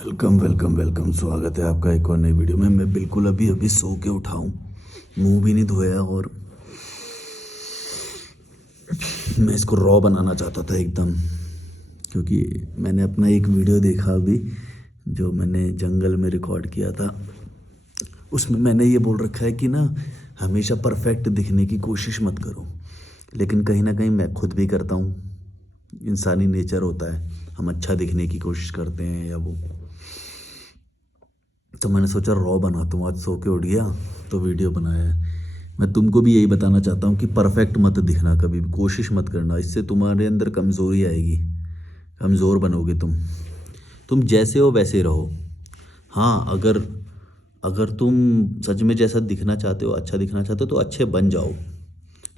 Welcome welcome welcome. स्वागत है आपका एक और नई वीडियो में। मैं बिल्कुल अभी अभी सो के उठा हूँ, मुंह भी नहीं धोया और मैं इसको रॉ बनाना चाहता था एकदम, क्योंकि मैंने अपना एक वीडियो देखा अभी जो मैंने जंगल में रिकॉर्ड किया था। उसमें मैंने ये बोल रखा है कि ना हमेशा परफेक्ट दिखने की कोशिश मत करो, लेकिन कहीं ना कहीं मैं खुद भी करता हूँ। इंसानी नेचर होता है, हम अच्छा दिखने की कोशिश करते हैं या वो। तो मैंने सोचा रॉ बनाता हूँ, आज सो के उठ गया तो वीडियो बनाया है। मैं तुमको भी यही बताना चाहता हूँ कि परफेक्ट मत दिखना, कभी भी कोशिश मत करना, इससे तुम्हारे अंदर कमज़ोरी आएगी, कमज़ोर बनोगे तुम जैसे हो वैसे रहो। हाँ, अगर अगर तुम सच में जैसा दिखना चाहते हो, अच्छा दिखना चाहते हो तो अच्छे बन जाओ,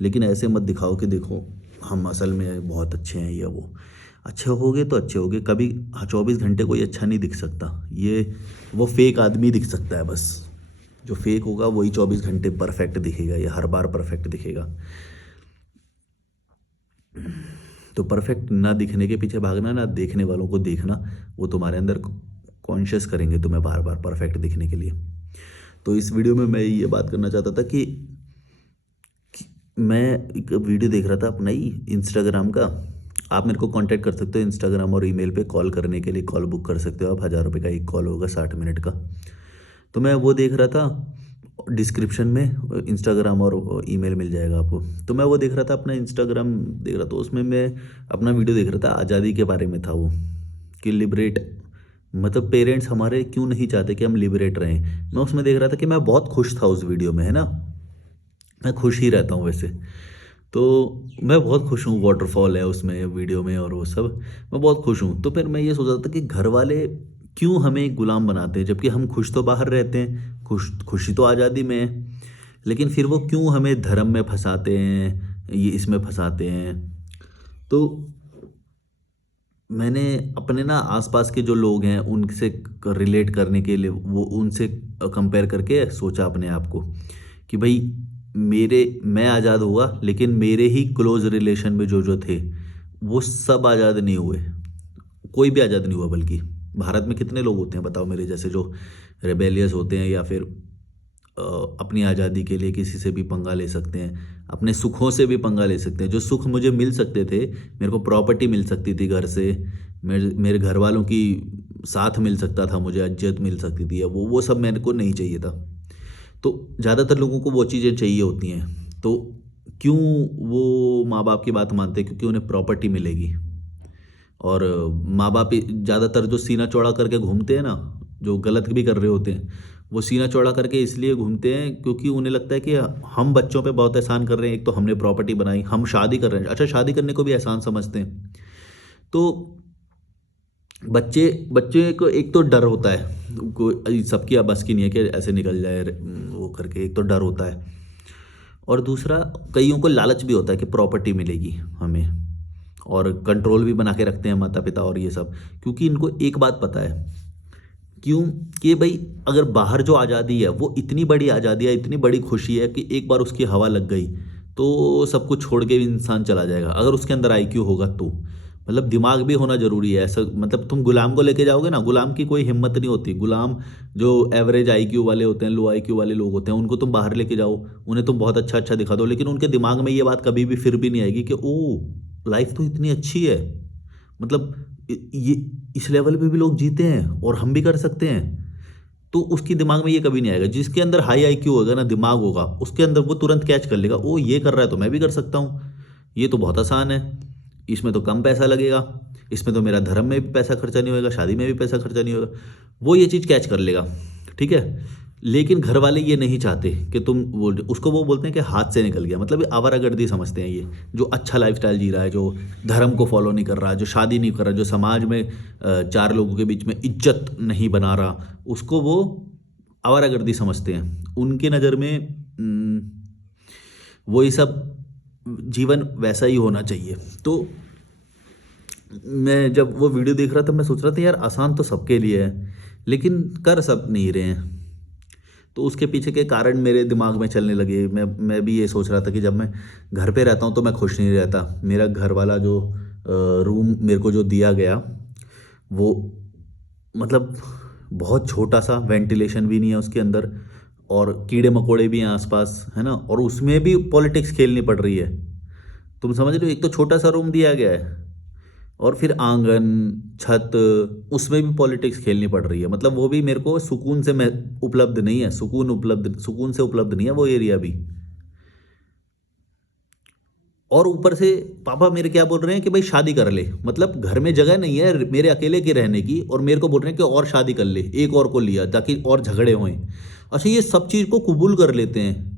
लेकिन ऐसे मत दिखाओ कि देखो हम असल में बहुत अच्छे हैं या वो। अच्छे होगे तो अच्छे होगे, कभी 24 घंटे कोई अच्छा नहीं दिख सकता। ये वो फेक आदमी दिख सकता है बस। जो फेक होगा वही 24 घंटे परफेक्ट दिखेगा या हर बार परफेक्ट दिखेगा। तो परफेक्ट ना दिखने के पीछे भागना, ना देखने वालों को देखना, वो तुम्हारे अंदर कॉन्शियस करेंगे तुम्हें बार बार परफेक्ट दिखने के लिए। तो इस वीडियो में मैं ये बात करना चाहता था कि मैं एक वीडियो देख रहा था अपना ही इंस्टाग्राम का। आप मेरे को कांटेक्ट कर सकते हो इंस्टाग्राम और ईमेल पे कॉल करने के लिए। कॉल बुक कर सकते हो आप, 1000 रुपये का एक कॉल होगा 60 मिनट का। तो मैं वो देख रहा था, डिस्क्रिप्शन में इंस्टाग्राम और ईमेल मिल जाएगा आपको। तो मैं वो देख रहा था, अपना इंस्टाग्राम देख रहा था, उसमें मैं अपना वीडियो देख रहा था, आज़ादी के बारे में था वो, कि लिबरेट, मतलब पेरेंट्स हमारे क्यों नहीं चाहते कि हम लिबरेट रहें। मैं उसमें देख रहा था कि मैं बहुत खुश था उस वीडियो में, है ना। मैं खुश ही रहता हूँ वैसे तो। मैं बहुत खुश हूँ, वाटरफॉल है उसमें वीडियो में और वो सब, मैं बहुत खुश हूँ। तो फिर मैं ये सोच रहा था कि घर वाले क्यों हमें गुलाम बनाते हैं, जबकि हम खुश तो बाहर रहते हैं, खुशी तो आज़ादी में है, लेकिन फिर वो क्यों हमें धर्म में फंसाते हैं, ये इसमें फंसाते हैं। तो मैंने अपने ना आसपास के जो लोग हैं उनसे रिलेट करने के लिए, वो उनसे कंपेयर करके सोचा अपने आप को कि भाई मैं आज़ाद हुआ, लेकिन मेरे ही क्लोज रिलेशन में जो जो थे वो सब आज़ाद नहीं हुए। कोई भी आज़ाद नहीं हुआ, बल्कि भारत में कितने लोग होते हैं बताओ मेरे जैसे, जो रेबेलियस होते हैं या फिर अपनी आज़ादी के लिए किसी से भी पंगा ले सकते हैं, अपने सुखों से भी पंगा ले सकते हैं। जो सुख मुझे मिल सकते थे, मेरे को प्रॉपर्टी मिल सकती थी घर से, मेरे घर वालों की साथ मिल सकता था, मुझे इज्जत मिल सकती थी, वो सब मेरे को नहीं चाहिए था। तो ज़्यादातर लोगों को वो चीज़ें चाहिए होती हैं। तो क्यों वो माँ बाप की बात मानते हैं? क्योंकि उन्हें प्रॉपर्टी मिलेगी। और माँ बाप ज़्यादातर जो सीना चौड़ा करके घूमते हैं ना, जो गलत भी कर रहे होते हैं, वो सीना चौड़ा करके इसलिए घूमते हैं क्योंकि उन्हें लगता है कि हम बच्चों पे बहुत एहसान कर रहे हैं। एक तो हमने प्रॉपर्टी बनाई, हम शादी कर रहे हैं, अच्छा शादी करने को भी एहसान समझते हैं। तो बच्चे बच्चे को एक तो डर होता है, कोई सबकी बस की नहीं है कि ऐसे निकल जाए वो करके, एक तो डर होता है। और दूसरा, कईयों को लालच भी होता है कि प्रॉपर्टी मिलेगी हमें, और कंट्रोल भी बना के रखते हैं माता पिता और ये सब, क्योंकि इनको एक बात पता है, क्यों, कि भाई अगर बाहर जो आज़ादी है वो इतनी बड़ी आज़ादी है, इतनी बड़ी खुशी है कि एक बार उसकी हवा लग गई तो सब कुछ छोड़ के भी इंसान चला जाएगा, अगर उसके अंदर आईक्यू होगा तो। मतलब दिमाग भी होना ज़रूरी है ऐसा, मतलब तुम गुलाम को लेके जाओगे ना, गुलाम की कोई हिम्मत नहीं होती। गुलाम जो एवरेज आईक्यू वाले होते हैं, लो आईक्यू वाले लोग होते हैं, उनको तुम बाहर लेके जाओ, उन्हें तुम बहुत अच्छा अच्छा दिखा दो, लेकिन उनके दिमाग में ये बात कभी भी फिर भी नहीं आएगी कि ओ लाइफ तो इतनी अच्छी है, मतलब ये इस लेवल पे भी लोग जीते हैं और हम भी कर सकते हैं। तो उसकी दिमाग में ये कभी नहीं आएगा। जिसके अंदर हाई आईक्यू होगा ना, दिमाग होगा, उसके अंदर वो तुरंत कैच कर लेगा, ओ ये कर रहा है तो मैं भी कर सकता हूँ, ये तो बहुत आसान है, इसमें तो कम पैसा लगेगा, इसमें तो मेरा धर्म में भी पैसा खर्चा नहीं होगा, शादी में भी पैसा खर्चा नहीं होगा, वो ये चीज़ कैच कर लेगा। ठीक है। लेकिन घर वाले ये नहीं चाहते कि तुम वो बोलते हैं कि हाथ से निकल गया, मतलब ये आवारागर्दी समझते हैं। ये जो अच्छा लाइफस्टाइल जी रहा है, जो धर्म को फॉलो नहीं कर रहा, जो शादी नहीं कर रहा, जो समाज में चार लोगों के बीच में इज्जत नहीं बना रहा, उसको वो आवारागर्दी समझते हैं। उनकी नज़र में वही सब जीवन वैसा ही होना चाहिए। तो मैं जब वो वीडियो देख रहा था, मैं सोच रहा था यार आसान तो सबके लिए है, लेकिन कर सब नहीं रहे हैं। तो उसके पीछे के कारण मेरे दिमाग में चलने लगे। मैं भी ये सोच रहा था कि जब मैं घर पे रहता हूँ तो मैं खुश नहीं रहता। मेरा घर वाला जो रूम मेरे को जो दिया गया, वो मतलब बहुत छोटा सा, वेंटिलेशन भी नहीं है उसके अंदर, और कीड़े मकोड़े भी हैं आसपास, है ना, और उसमें भी पॉलिटिक्स खेलनी पड़ रही है। तुम समझ रहे हो, एक तो छोटा सा रूम दिया गया है, और फिर आंगन, छत, उसमें भी पॉलिटिक्स खेलनी पड़ रही है। मतलब वो भी मेरे को सुकून से मैं उपलब्ध नहीं है, सुकून से उपलब्ध नहीं है वो एरिया भी। और ऊपर से पापा मेरे क्या बोल रहे हैं कि भाई शादी कर ले, मतलब घर में जगह नहीं है मेरे अकेले के रहने की, और मेरे को बोल रहे हैं कि और शादी कर ले, एक और को लिया ताकि और झगड़े हों। अच्छा, ये सब चीज़ को कबूल कर लेते हैं,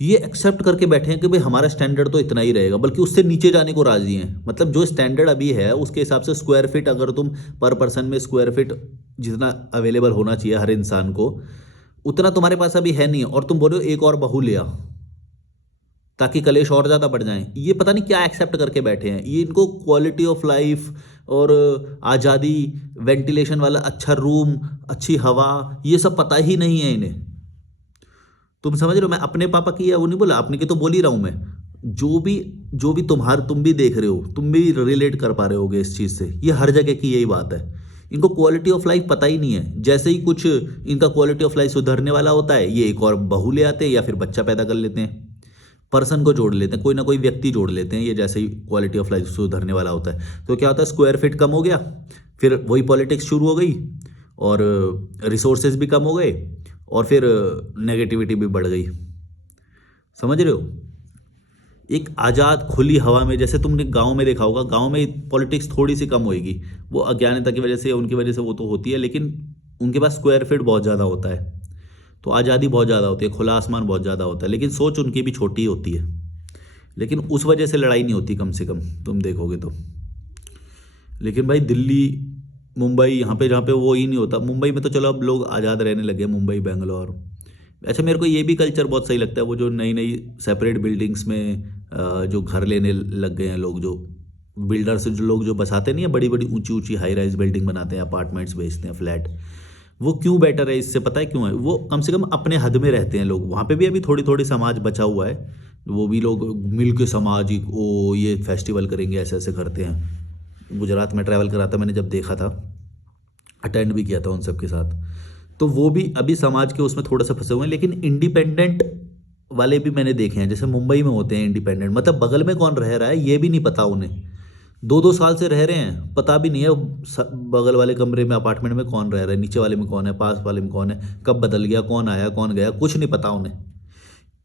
ये एक्सेप्ट करके बैठे हैं कि भाई हमारा स्टैंडर्ड तो इतना ही रहेगा, बल्कि उससे नीचे जाने को राजी हैं। मतलब जो स्टैंडर्ड अभी है उसके हिसाब से स्क्वायर फीट, अगर तुम पर पर्सन में स्क्वायर फीट जितना अवेलेबल होना चाहिए हर इंसान को, उतना तुम्हारे पास अभी है नहीं, और तुम बोलो एक और बहू ले आ ताकि कलेश और ज़्यादा बढ़ जाएं। ये पता नहीं क्या एक्सेप्ट करके बैठे हैं, ये इनको क्वालिटी ऑफ लाइफ और आज़ादी, वेंटिलेशन वाला अच्छा रूम, अच्छी हवा, ये सब पता ही नहीं है इन्हें। तुम समझ रहे हो, मैं अपने पापा की या वो नहीं बोला, अपने की तो बोल ही रहा हूं मैं। जो भी तुम भी देख रहे हो, तुम भी रिलेट कर पा रहे होगे इस चीज़ से, ये हर जगह की यही बात है। इनको क्वालिटी ऑफ लाइफ पता ही नहीं है। जैसे ही कुछ इनका क्वालिटी ऑफ लाइफ सुधरने वाला होता है, ये एक और बहू ले आते हैं या फिर बच्चा पैदा कर लेते हैं, पर्सन को जोड़ लेते हैं, कोई ना कोई व्यक्ति जोड़ लेते हैं। ये जैसे ही क्वालिटी ऑफ लाइफ सुधरने वाला होता है तो क्या होता है, स्क्वायर फीट कम हो गया, फिर वही पॉलिटिक्स शुरू हो गई, और रिसोर्सेज भी कम हो गए, और फिर नेगेटिविटी भी बढ़ गई। समझ रहे हो, एक आज़ाद खुली हवा में, जैसे तुमने गांव में देखा होगा, गांव में पॉलिटिक्स थोड़ी सी कम होएगी, वो अज्ञानता की वजह से, उनकी वजह से वो तो होती है, लेकिन उनके पास स्क्वायर फीट बहुत ज़्यादा होता है, तो आज़ादी बहुत ज़्यादा होती है, खुला आसमान बहुत ज़्यादा होता है, लेकिन सोच उनकी भी छोटी होती है। लेकिन उस वजह से लड़ाई नहीं होती, कम से कम तुम देखोगे तो। लेकिन भाई दिल्ली, मुंबई, यहाँ पे जहाँ पे वो ही नहीं होता। मुंबई में तो चलो अब लोग आज़ाद रहने लगे, मुंबई, बेंगलोर। अच्छा, मेरे को ये भी कल्चर बहुत सही लगता है, वो जो नई नई सेपरेट बिल्डिंग्स में जो घर लेने लग गए हैं लोग, जो बिल्डर्स, जो लोग जो बसाते नहीं है, बड़ी बड़ी ऊंची ऊंची हाई राइज बिल्डिंग बनाते हैं, अपार्टमेंट्स बेचते हैं, फ्लैट। वो क्यों बेटर है इससे, पता है क्यों है? वो कम से कम अपने हद में रहते हैं लोग, वहाँ पे भी अभी थोड़ी थोड़ी समाज बचा हुआ है, वो भी लोग मिल के सामाजिक, ओ ये फेस्टिवल करेंगे, ऐसे ऐसे करते हैं। गुजरात में ट्रैवल करा था मैंने, जब देखा था, अटेंड भी किया था उन सब के साथ, तो वो भी अभी समाज के उसमें थोड़ा सा फंसे हुए हैं। लेकिन इंडिपेंडेंट वाले भी मैंने देखे हैं, जैसे मुंबई में होते हैं इंडिपेंडेंट, मतलब बगल में कौन रह रहा है ये भी नहीं पता उन्हें, 2-2 साल से रह रहे हैं, पता भी नहीं है बगल वाले कमरे में, अपार्टमेंट में कौन रह रहा है, नीचे वाले में कौन है, पास वाले में कौन है, कब बदल गया, कौन आया कौन गया, कुछ नहीं पता उन्हें।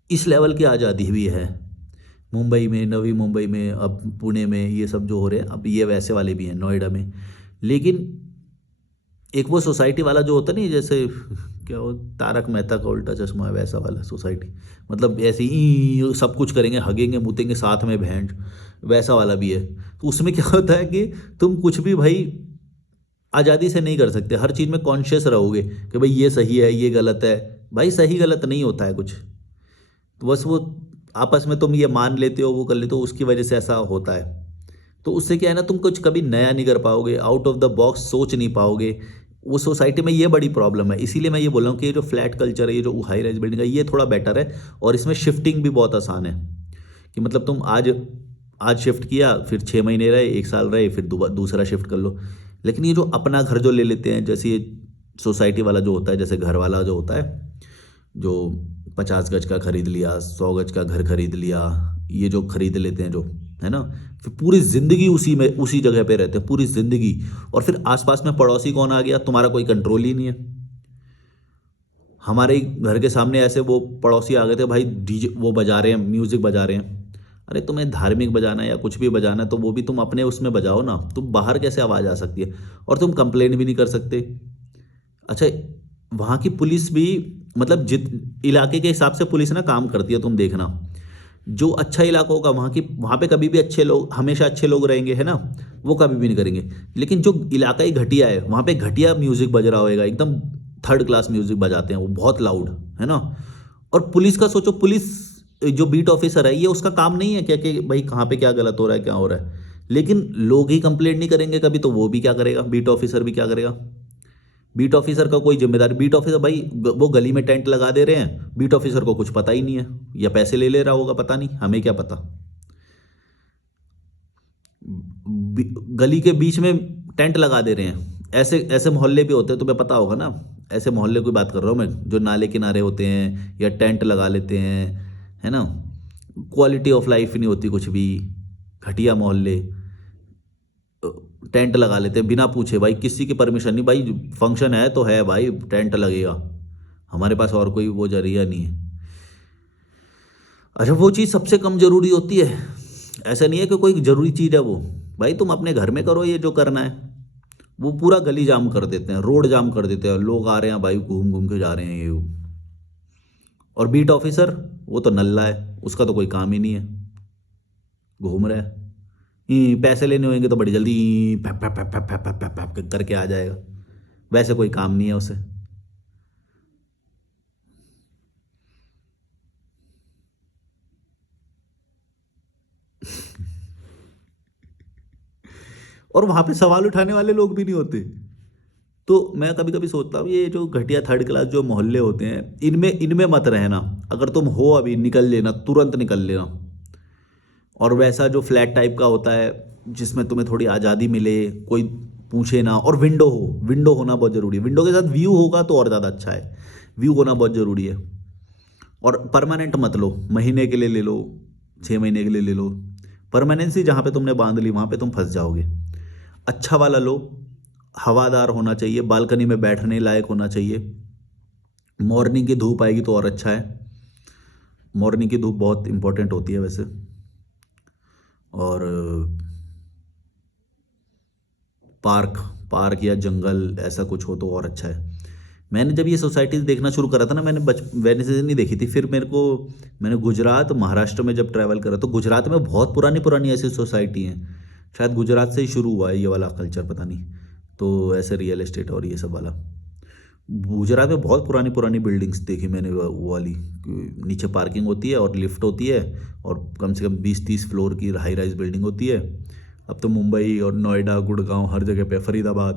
इस लेवल की आज़ादी भी है मुंबई में, नवी मुंबई में, अब पुणे में, ये सब जो हो रहे हैं, अब ये वैसे वाले भी हैं नोएडा में। लेकिन एक वो सोसाइटी वाला जो होता नहीं, जैसे क्या वो तारक मेहता का उल्टा चश्मा है, वैसा वाला सोसाइटी, मतलब ऐसे ही सब कुछ करेंगे, हगेंगे मुतेंगे साथ में भेंट, वैसा वाला भी है। तो उसमें क्या होता है कि तुम कुछ भी भाई आज़ादी से नहीं कर सकते, हर चीज़ में कॉन्शियस रहोगे कि भाई ये सही है ये गलत है। भाई सही गलत नहीं होता है कुछ, तो बस वो आपस में तुम ये मान लेते हो, वो कर लेते हो, उसकी वजह से ऐसा होता है। तो उससे क्या है ना, तुम कुछ कभी नया नहीं कर पाओगे, आउट ऑफ द बॉक्स सोच नहीं पाओगे। वो सोसाइटी में ये बड़ी प्रॉब्लम है, इसीलिए मैं ये बोल रहा हूँ कि ये जो फ्लैट कल्चर है, ये जो हाई राइज बिल्डिंग है, ये थोड़ा बेटर है, और इसमें शिफ्टिंग भी बहुत आसान है। कि मतलब तुम आज आज शिफ्ट किया, फिर 6 महीने रहे, 1 साल रहे, फिर दूसरा शिफ्ट कर लो। लेकिन ये जो अपना घर जो ले लेते हैं, जैसे ये सोसाइटी वाला जो होता है, जैसे घर वाला जो होता है, जो 50 गज का खरीद लिया, 100 गज का घर खरीद लिया, ये जो खरीद लेते हैं जो, है ना, फिर पूरी ज़िंदगी उसी में, उसी जगह पे रहते हैं पूरी ज़िंदगी, और फिर आसपास में पड़ोसी कौन आ गया, तुम्हारा कोई कंट्रोल ही नहीं है। हमारे ही घर के सामने ऐसे वो पड़ोसी आ गए थे भाई, डीजे वो बजा रहे हैं, म्यूज़िक बजा रहे हैं। अरे तुम्हें धार्मिक बजाना है या कुछ भी बजाना है तो वो भी तुम अपने उसमें बजाओ ना, तुम बाहर कैसे आवाज़ आ सकती है, और तुम कंप्लेन भी नहीं कर सकते। अच्छा, वहाँ की पुलिस भी, मतलब जित इलाके के हिसाब से पुलिस ना काम करती है, तुम देखना। जो अच्छा इलाका होगा वहाँ की, वहाँ पे कभी भी अच्छे लोग, हमेशा अच्छे लोग रहेंगे, है ना, वो कभी भी नहीं करेंगे। लेकिन जो इलाका ही घटिया है, वहाँ पे घटिया म्यूजिक बज रहा होगा, एकदम थर्ड क्लास म्यूजिक बजाते हैं वो, बहुत लाउड, है ना। और पुलिस का सोचो, पुलिस जो बीट ऑफिसर है, ये उसका काम नहीं है क्या कि भाई कहाँ पे क्या गलत हो रहा है, क्या हो रहा है। लेकिन लोग ही कंप्लेंट नहीं करेंगे कभी, तो वो भी क्या करेगा, बीट ऑफिसर भी क्या करेगा। बीट ऑफिसर का कोई जिम्मेदारी, बीट ऑफिसर भाई वो गली में टेंट लगा दे रहे हैं, बीट ऑफिसर को कुछ पता ही नहीं है, या पैसे ले ले रहा होगा, पता नहीं, हमें क्या पता। गली के बीच में टेंट लगा दे रहे हैं, ऐसे ऐसे मोहल्ले भी होते हैं, तुम्हें पता होगा ना। ऐसे मोहल्ले की बात कर रहा हूँ मैं, जो नाले किनारे होते हैं या टेंट लगा लेते हैं, है ना। क्वालिटी ऑफ लाइफ नहीं होती कुछ भी। घटिया मोहल्ले। टेंट लगा लेते हैं बिना पूछे, भाई किसी की परमिशन नहीं, भाई फंक्शन है तो है भाई, टेंट लगेगा। हमारे पास और कोई वो जरिया नहीं है। अच्छा, वो चीज़ सबसे कम जरूरी होती है। ऐसा नहीं है कि कोई ज़रूरी चीज़ है वो। भाई तुम अपने घर में करो ये जो करना है। वो पूरा गली जाम कर देते हैं, रोड जाम कर देते हैं, लोग आ रहे हैं भाई, घूम घूम के जा रहे हैं ये वो। और बीट ऑफिसर, वो तो नल्ला है, उसका तो कोई काम ही नहीं है, घूम रहा है। पैसे लेने होंगे तो बड़ी जल्दी पैप पैप पैप पैप पैप पैप पैप पैप करके आ जाएगा। वैसे कोई काम नहीं है उसे। और वहां पे सवाल उठाने वाले लोग भी नहीं होते। तो मैं कभी कभी सोचता हूँ, ये जो घटिया थर्ड क्लास जो मोहल्ले होते हैं, इनमें इनमें मत रहना। अगर तुम हो अभी, निकल लेना, तुरंत निकल लेना। और वैसा जो फ्लैट टाइप का होता है, जिसमें तुम्हें थोड़ी आज़ादी मिले, कोई पूछे ना, और विंडो हो, विंडो होना बहुत ज़रूरी है। विंडो के साथ व्यू होगा तो और ज़्यादा अच्छा है। व्यू होना बहुत ज़रूरी है। और परमानेंट मत लो, महीने के लिए ले लो, 6 महीने के लिए ले लो। परमानेंसी जहाँ पे तुमने बांध ली वहाँ पे तुम फंस जाओगे। अच्छा वाला लो, हवादार होना चाहिए, बालकनी में बैठने लायक होना चाहिए। मॉर्निंग की धूप आएगी तो और अच्छा है। मॉर्निंग की धूप बहुत इंपॉर्टेंट होती है वैसे। और पार्क, पार्क या जंगल ऐसा कुछ हो तो और अच्छा है। मैंने जब ये सोसाइटीज देखना शुरू करा था ना, मैंने वैसे से नहीं देखी थी, फिर मेरे को, मैंने गुजरात महाराष्ट्र में जब ट्रैवल करा तो गुजरात में बहुत पुरानी पुरानी ऐसी सोसाइटी हैं। शायद गुजरात से ही शुरू हुआ है ये वाला कल्चर, पता नहीं। तो ऐसे रियल एस्टेट और ये सब वाला, गुजरात में बहुत पुरानी पुरानी बिल्डिंग्स देखी मैंने, वो वाली नीचे पार्किंग होती है और लिफ्ट होती है, और कम से कम 20-30 फ्लोर की हाई राइज बिल्डिंग होती है। अब तो मुंबई और नोएडा, गुड़गांव, हर जगह पे, फरीदाबाद,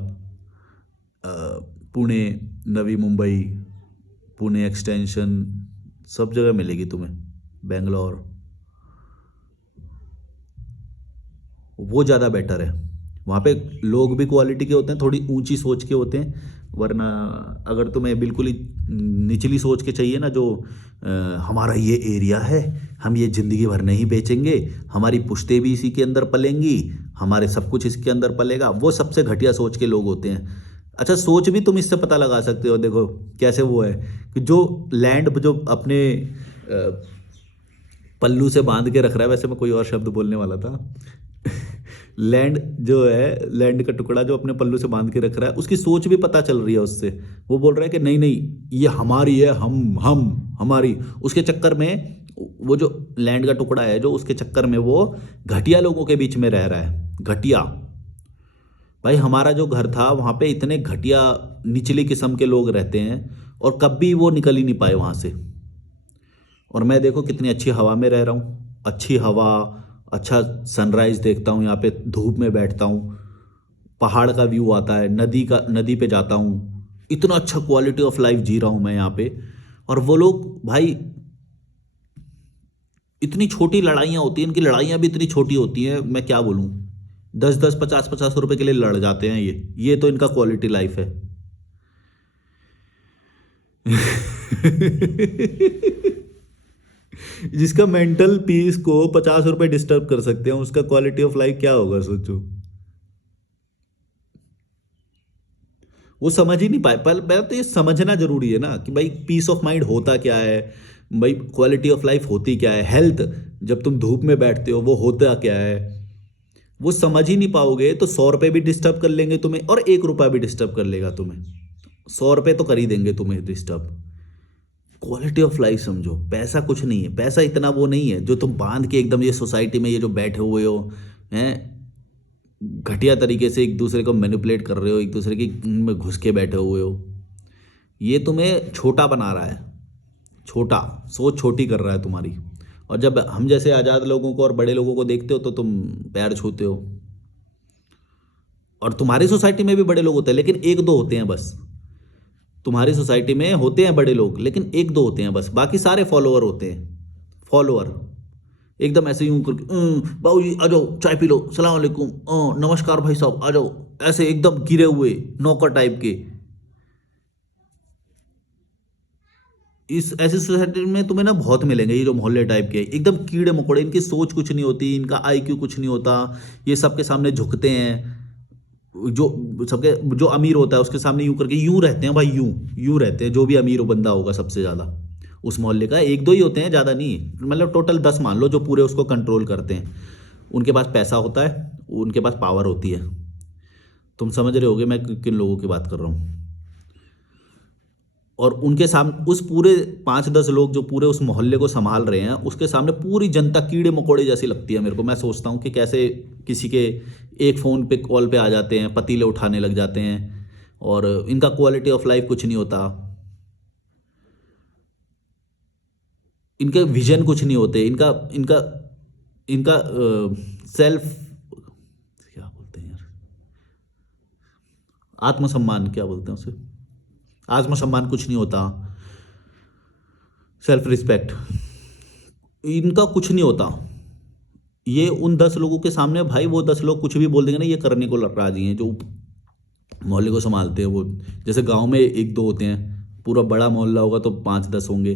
अ, पुणे, नवी मुंबई, पुणे एक्सटेंशन, सब जगह मिलेगी तुम्हें। बेंगलोर, वो ज़्यादा बेटर है। वहाँ पे लोग भी क्वालिटी के होते हैं, थोड़ी ऊंची सोच के होते हैं। वरना अगर तुम्हें बिल्कुल ही निचली सोच के चाहिए ना, जो हमारा ये एरिया है, हम ये ज़िंदगी भर नहीं बेचेंगे, हमारी पुश्तें भी इसी के अंदर पलेंगी, हमारे सब कुछ इसके अंदर पलेगा, वो सबसे घटिया सोच के लोग होते हैं। अच्छा, सोच भी तुम इससे पता लगा सकते हो, देखो कैसे वो है कि जो लैंड जो अपने पल्लू से बांध के रख रहा है, वैसे मैं कोई और शब्द बोलने वाला था। लैंड जो है, लैंड का टुकड़ा जो अपने पल्लू से बांध के रख रहा है, उसकी सोच भी पता चल रही है उससे। वो बोल रहा है कि नहीं नहीं, ये हमारी है, हम हमारी। उसके चक्कर में, वो जो लैंड का टुकड़ा है जो, उसके चक्कर में वो घटिया लोगों के बीच में रह रहा है। घटिया। भाई हमारा जो घर था वहाँ पे इतने घटिया निचली किस्म के लोग रहते हैं, और कभी वो निकल ही नहीं पाए वहाँ से। और मैं देखो कितनी अच्छी हवा में रह रहा हूँ, अच्छी हवा, अच्छा सनराइज देखता हूँ यहाँ पे, धूप में बैठता हूँ, पहाड़ का व्यू आता है, नदी पे जाता हूँ, इतना अच्छा क्वालिटी ऑफ लाइफ जी रहा हूँ मैं यहाँ पे। और वो लोग भाई, इतनी छोटी लड़ाइयाँ होती हैं इनकी, लड़ाइयाँ भी इतनी छोटी होती हैं, मैं क्या बोलूँ। 10-10, 50-50 रुपए के लिए लड़ जाते हैं ये तो इनका क्वालिटी लाइफ है। जिसका मेंटल पीस को 50 रुपए डिस्टर्ब कर सकते हैं, उसका क्वालिटी ऑफ लाइफ क्या होगा, सोचो। वो समझ ही नहीं पाए। पहले तो ये समझना जरूरी है ना कि भाई पीस ऑफ माइंड होता क्या है, भाई क्वालिटी ऑफ लाइफ होती क्या है, हेल्थ, जब तुम धूप में बैठते हो वो होता क्या है। वो समझ ही नहीं पाओगे तो 100 रुपए भी डिस्टर्ब कर लेंगे तुम्हें, और 1 रुपया भी डिस्टर्ब कर लेगा तुम्हें। 100 रुपए तो कर ही देंगे तुम्हें डिस्टर्ब। क्वालिटी ऑफ लाइफ समझो, पैसा कुछ नहीं है, पैसा इतना वो नहीं है जो तुम बांध के एकदम ये सोसाइटी में ये जो बैठे हुए हो हैं, घटिया तरीके से एक दूसरे को मैनिपुलेट कर रहे हो, एक दूसरे की में घुस के बैठे हुए हो। ये तुम्हें छोटा बना रहा है, छोटा, सोच छोटी कर रहा है तुम्हारी। और जब हम जैसे आज़ाद लोगों को और बड़े लोगों को देखते हो तो तुम पैर छूते हो। और तुम्हारी सोसाइटी में भी बड़े लोग होते हैं, लेकिन एक दो होते हैं बस। तुम्हारी सोसाइटी में होते हैं बड़े लोग, लेकिन एक दो होते हैं बस, बाकी सारे फॉलोअर होते हैं। फॉलोअर, एकदम ऐसे यूं करके बाबू जी आ जाओ चाय पी लो, सलाम वालेकुम, नमस्कार भाई साहब आ जाओ, ऐसे एकदम गिरे हुए नौकर टाइप के। इस ऐसी सोसाइटी में तुम्हें ना बहुत मिलेंगे ये जो मोहल्ले टाइप के, एकदम कीड़े मकोड़े, इनकी सोच कुछ नहीं होती, इनका आईक्यू कुछ नहीं होता, ये सबके सामने झुकते हैं। जो सबके जो अमीर होता है उसके सामने यूं करके यूं रहते हैं भाई, यूं यूं रहते हैं। जो भी अमीर बंदा होगा सबसे ज़्यादा उस मोहल्ले का, एक दो ही होते हैं, ज़्यादा नहीं, मतलब टोटल 10 मान लो जो पूरे उसको कंट्रोल करते हैं। उनके पास पैसा होता है, उनके पास पावर होती है। तुम समझ रहे होगे मैं किन लोगों की बात कर रहा हूँ। और उनके सामने उस पूरे 5-10 लोग जो पूरे उस मोहल्ले को संभाल रहे हैं, उसके सामने पूरी जनता कीड़े मकोड़े जैसी लगती है मेरे को। मैं सोचता हूँ कि कैसे किसी के एक फ़ोन पे कॉल पे आ जाते हैं, पतीले उठाने लग जाते हैं, और इनका क्वालिटी ऑफ लाइफ कुछ नहीं होता, इनके विजन कुछ नहीं होते, इनका इनका इनका सेल्फ क्या बोलते हैं यार, आत्मसम्मान क्या बोलते हैं उसे, आत्मसम्मान कुछ नहीं होता, सेल्फ रिस्पेक्ट, इनका कुछ नहीं होता। ये उन 10 लोगों के सामने भाई, वो 10 लोग कुछ भी बोल देंगे ना, ये करने को राजी हैं, जो मोहल्ले को संभालते हैं वो। जैसे गांव में एक दो होते हैं, पूरा बड़ा मोहल्ला होगा तो 5-10 होंगे,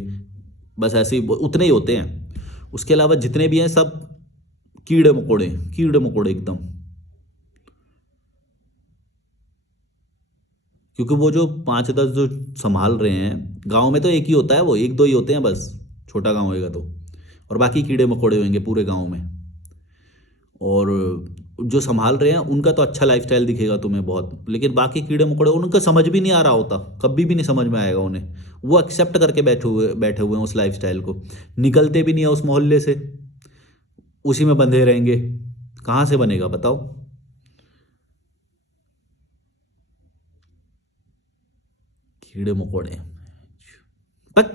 बस ऐसे ही उतने ही होते हैं। उसके अलावा जितने भी हैं सब कीड़े मकोड़े, कीड़े मकोड़े एकदम। क्योंकि वो जो 5-10 जो संभाल रहे हैं, गांव में तो एक ही होता है, वो एक दो ही होते हैं बस, छोटा गांव होएगा तो, और बाकी कीड़े मकोड़े होंगे पूरे गांव में। और जो संभाल रहे हैं उनका तो अच्छा लाइफस्टाइल दिखेगा तुम्हें बहुत, लेकिन बाकी कीड़े मकोड़े उनका समझ भी नहीं आ रहा होता, कभी भी नहीं समझ में आएगा उन्हें। वो एक्सेप्ट करके बैठे हुए हैं उस लाइफस्टाइल को, निकलते भी नहीं है उस मोहल्ले से, उसी में बंधे रहेंगे। कहाँ से बनेगा बताओ। कीड़े मकोड़े, पक।